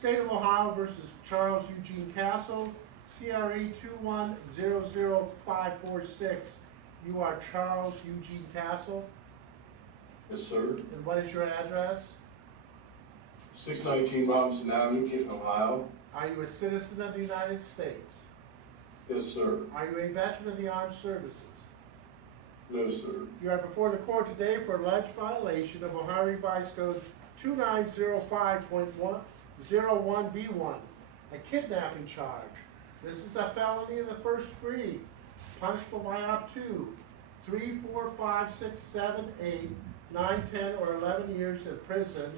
State of Ohio versus Charles Eugene Castle, CRE 2100546. You are Charles Eugene Castle, Yes, sir. and what is your address? 619 Robinson Avenue, Canton, Ohio. Are you a citizen of the United States? Yes, sir. Are you a veteran of the armed services? No, sir. You are before the court today for alleged violation of Ohio Revised Code 2905.101B1, a kidnapping charge. This is a felony in the first degree, punishable by up to 3, 4, 5, 6, 7, 8, 9, 10, or 11 years in prison,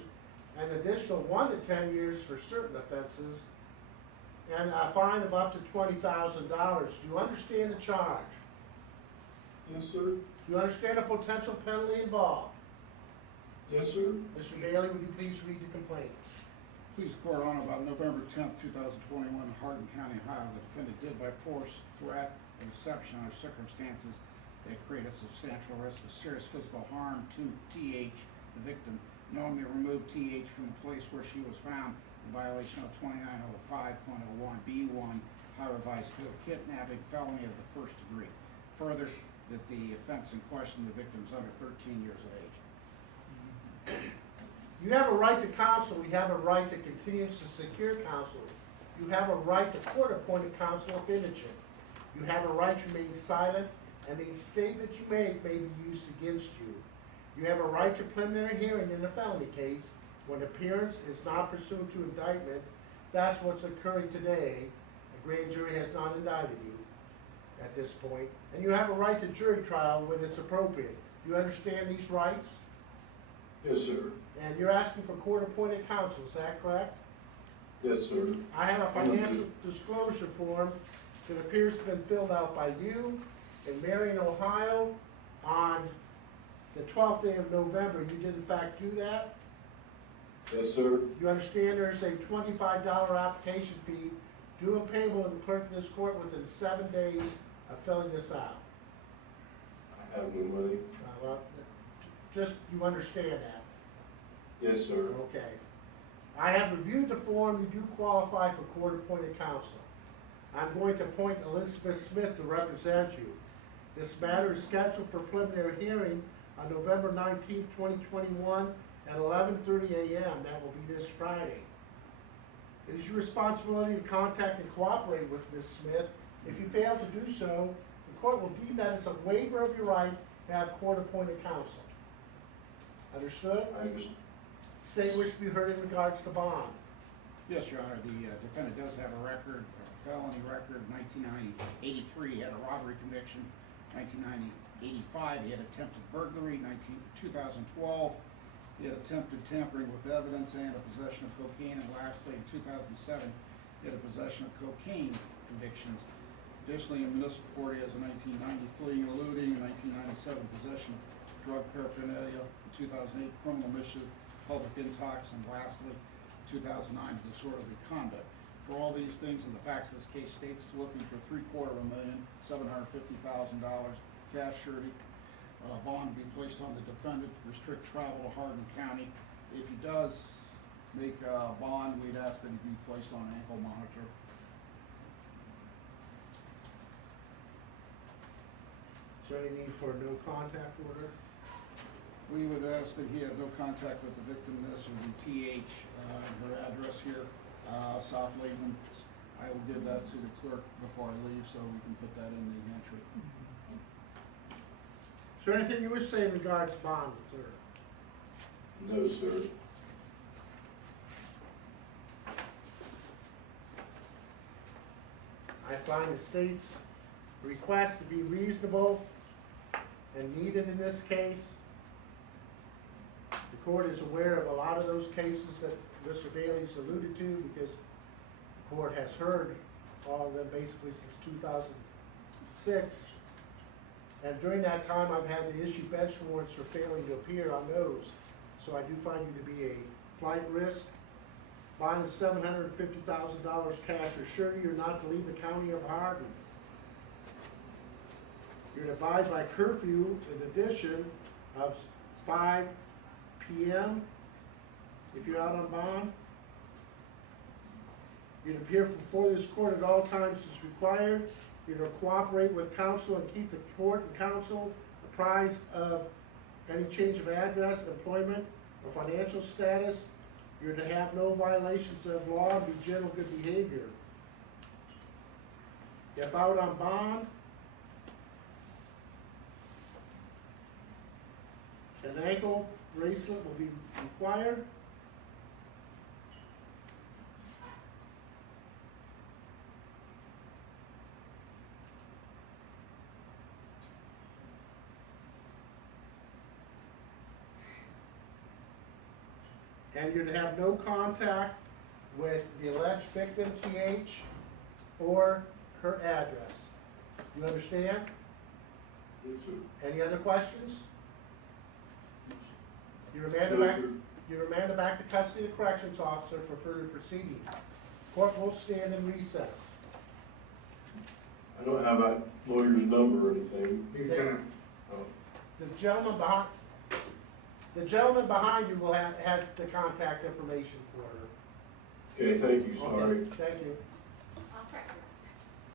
an additional 1 to 10 years for certain offenses, and a fine of up to $20,000. Do you understand the charge? Yes, sir. Do you understand the potential penalty involved? Yes, sir. Mr. Daly, would you please read the complaint? Please the court on about November 10th, 2021, in Hardin County, Ohio, the defendant did by force, threat, and deception under circumstances that created substantial risk of serious physical harm to TH, the victim, knowingly removed TH from the place where she was found in violation of 2905.01B1, Ohio Revised Code, kidnapping, felony of the first degree. Further, that the offense in question, the victim is under 13 years of age. You have a right to counsel. We have a right to continuance to secure counsel. You have a right to court-appointed counsel if indigent. You have a right to remain silent, and the statements you make may be used against you. You have a right to preliminary hearing in a felony case when appearance is not pursuant to indictment. That's what's occurring today. A grand jury has not indicted you at this point. And you have a right to jury trial when it's appropriate. Do you understand these rights? Yes, sir. And you're asking for court-appointed counsel, is that correct? Yes, sir. I have a financial disclosure form that appears to have been filled out by you in Marion, Ohio on the 12th day of November. You did in fact do that? Yes, sir. You understand there's a $25 application fee due and payable to the clerk of this court within 7 days of filling this out. I have no money. Well, just you understand that. Yes, sir. Okay. I have reviewed the form. You do qualify for court-appointed counsel. I'm going to appoint Elizabeth Smith to represent you. This matter is scheduled for preliminary hearing on November 19th, 2021 at 11:30 a.m. That will be this Friday. It is your responsibility to contact and cooperate with Ms. Smith. If you fail to do so, the court will deem that as a waiver of your right to have court-appointed counsel. Understood? I understand. State wish to be heard in regards to bond. Yes, Your Honor, the defendant does have a record, a felony record. 1983, he had a robbery conviction. 1985, he had attempted burglary. 2012, he had attempted tampering with evidence and a possession of cocaine. And lastly, in 2007, he had a possession of cocaine convictions. Additionally, in municipal court, he has a 1990 fleeing and eluding, a 1997 possession of drug paraphernalia, 2008 criminal mischief, public intox, and lastly, 2009 disorderly conduct. For all these things and the facts of this case, state's looking for $750,000 cash surety. Bond to be placed on the defendant, restrict travel to Hardin County. If he does make a bond, we'd ask that he be placed on an ankle monitor. Is there any need for a no contact order? We would ask that he have no contact with the victim. This would be TH, her address here, South Lakeland. I will give that to the clerk before I leave so we can put that in the entry. Is there anything you wish to say in regards to bond, sir? No, sir. I find the state's request to be reasonable and needed in this case. The court is aware of a lot of those cases that Mr. Bailey's alluded to because the court has heard all of them basically since 2006. And during that time, I've had to issue bench warrants for failing to appear on those. So I do find you to be a flight risk. Bond is $750,000 cash or surety. You're not to leave the county of Hardin. You're to abide by curfew in addition of 5 p.m. if you're out on bond. You'd appear before this court at all times as required. You're to cooperate with counsel and keep the court and counsel apprised of any change of address, employment, or financial status. You're to have no violations of law and be general good behavior. If out on bond, an ankle bracelet will be required. And you're to have no contact with the alleged victim, TH, or her address. You understand? Yes, sir. Any other questions? You're remanded No, back, sir. you're remanded back to custody of the corrections officer for further proceeding. Court will stand in recess. I don't have that lawyer's number or anything. Oh, The gentleman behind you will has the contact information for her. okay, thank you, sorry. Okay, thank you. I'll try to